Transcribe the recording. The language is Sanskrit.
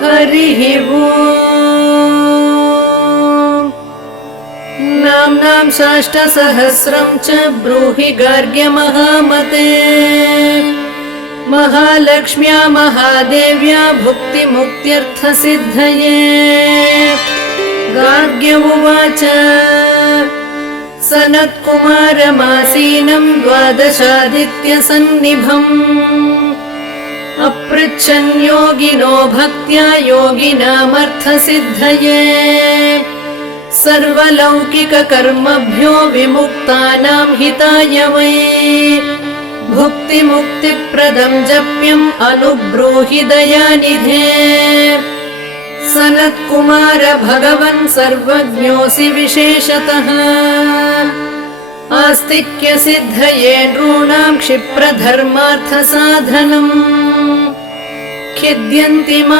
हरिः ओम्। नाम्नां साष्टसहस्रं च ब्रूहि गार्ग्य महामते। महालक्ष्म्या महादेव्या भुक्तिमुक्त्यर्थसिद्धये। गार्ग्य उवाच सनत्कुमारमासीनं द्वादशादित्यसन्निभम् अपृच्छन् योगिनो भक्त्या योगिनामर्थसिद्धये। सर्वलौकिककर्मभ्यो विमुक्तानां हिताय वै भुक्तिमुक्तिप्रदं जप्यम् अनुब्रूहि दयानिधे। सनत्कुमार भगवन् सर्वज्ञोऽसि विशेषतः। आस्तिक्यसिद्धये नॄणां क्षिप्रधर्मार्थसाधनम् खिद्यन्ति